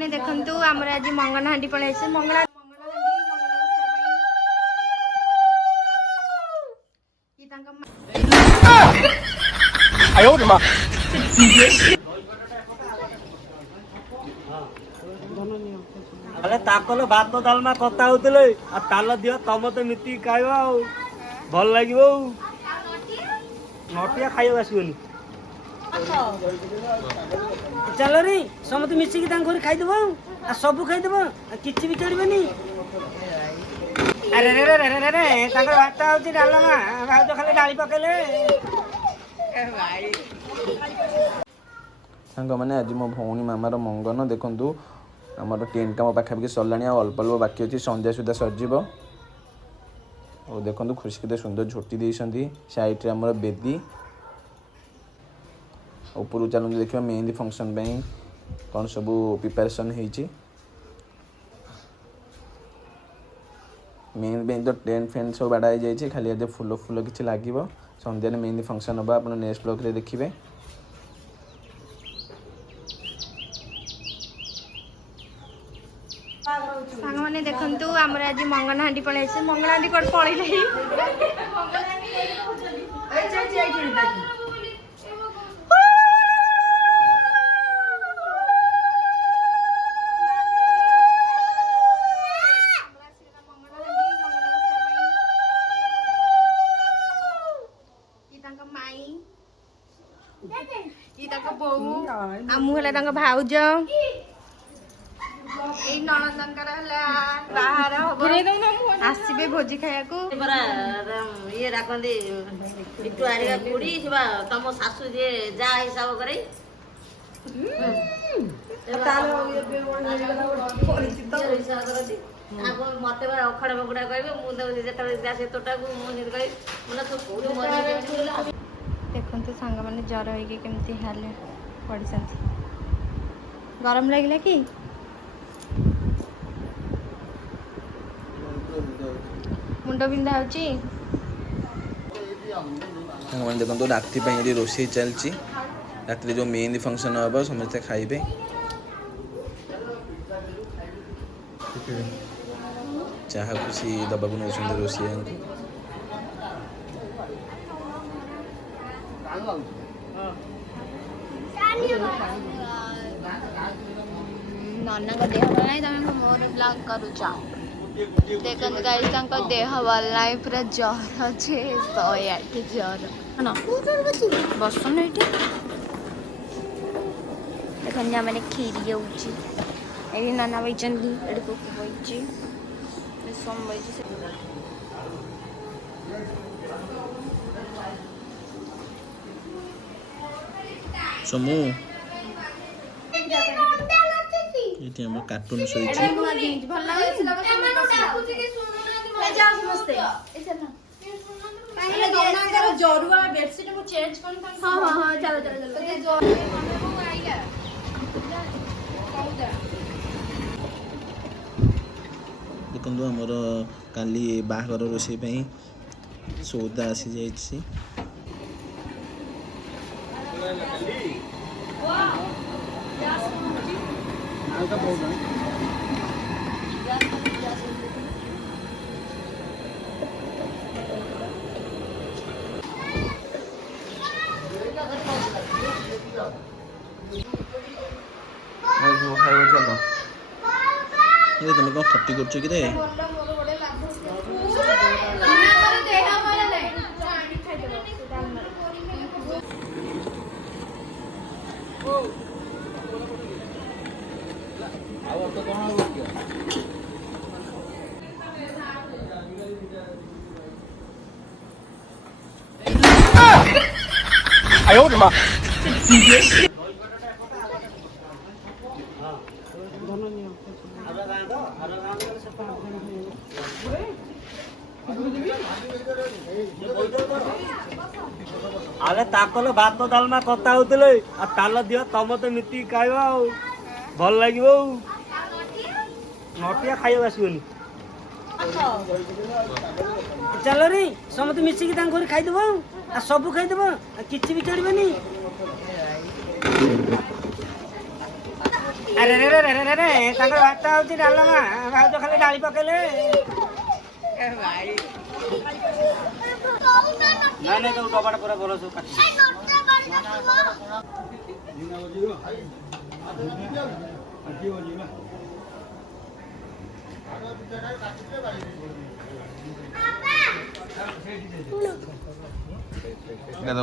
मैंने देखंतु हमर आज मंगन हांडी पळे आसे मंगला आयो रे मां अरे ताकलो भात डालमा कथा होतले आ ताल दियो तम तो मिति खाइबा भल लागिबो नटिया खाइयो आसीबनी चलो रे समत मिसी की घर खाई देबो आ सब खाई देबो किछि भी चढ़बनी अरे रे रे रे रे ताकर भात होती डालमा भाउ तो खाली डाली पकेले ए भाई सांग मैंने आज मो भौणी मामार मंगन देखु आमर टेंट काम पाखापाखि सरला अल्प अल्प बाकी अच्छी संध्या सुधा सरजीव और देखो खुशी के सुंदर झोटी देती साइड्रे आमर बेदी ऊपर चलते देखा मेहंदी फंक्शन कौन सब प्रिपरेशन होती मेहंदी तो टेंट फेंट सब बाड़ा जाइए खाली आज फूल फूल किसी लगे संध्या मेहंदी फंक्शन हम आप नेक्स्ट ब्लॉग रे देखिए सांग मैंने देखंतु हमर आज मंगन हांडी पळे आसे मंगल हांडी कोड पळैले ही बोहू आमु हला तांका भाउज ए ननदंकर हला बाहर हो आसीबे भोजी खाया को बरा ये राखंदी बिट्टू आरिया कुड़ी छबा तम सासु जे जा हिसाब करे तालो ये बेवण परिचित हिसाब करती आगो मते बरा अखड़ा बगुडा कहबे मु जेतले जासे तोटा को मु निर कहि मुना तो कोडी मने देखंतु सांग माने जर होई केमती हाले पडिसंती गरम लागला कि मुंड बिंधा होची मैंने देखो राति रोषे चलती राति जो मेहंदी फंक्शन हम समस्ते खाइबे चाह खुशी दबाक नौ रोषे नन्ना को देह भल नहीं तमें मोर ब्लॉग करूच देखो गाइस तांको देह भल नहीं पूरा ज्वर अच्छे 108 ज्वर ना बसन ये देखो मैंने खीरी होची ये नाना बैचंदी एडी को बैची सम बैची समू ये हम कार्टून सोईची देखो आमर काली बाहागर रोषे सौदा आसी जाइए तुम कौन खट्टी कर कि आयो रे मां अरे ताकलो भात डालमा कथा होतले आ ताल दियो तम तो मिति खाइबा भल लागिबो नटिया खाइयो आसीबनी चलो रे समत मिसी की घर खाई देबो आ सब खाई देबो किछि भी चढ़बनी ଆରେ ରେ ରେ ରେ ରେ ରେ ତାଙ୍କର ଭାତ ହଉଛି ଡାଲମା ଭାଉଜ ଖାଲି ଡାଳି ପକେଇଲେ ନାଇଁ ନାଇଁ ତୁ ଡବାଟା ପୁରା ଭଲ ସବୁ କାଟି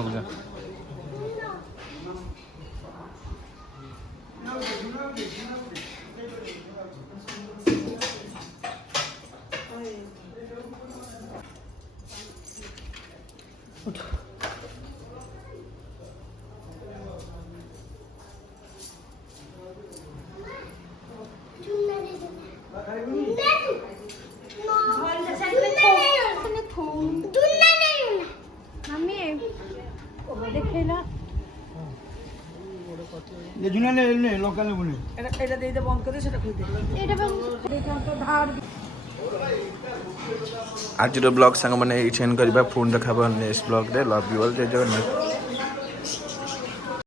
ବୁଝା आज ब्लॉग सांग मैंने एंड करवा पुणी देखा नेक्स्ट ब्लॉग रे लव यू ऑल जय जगन्नाथ।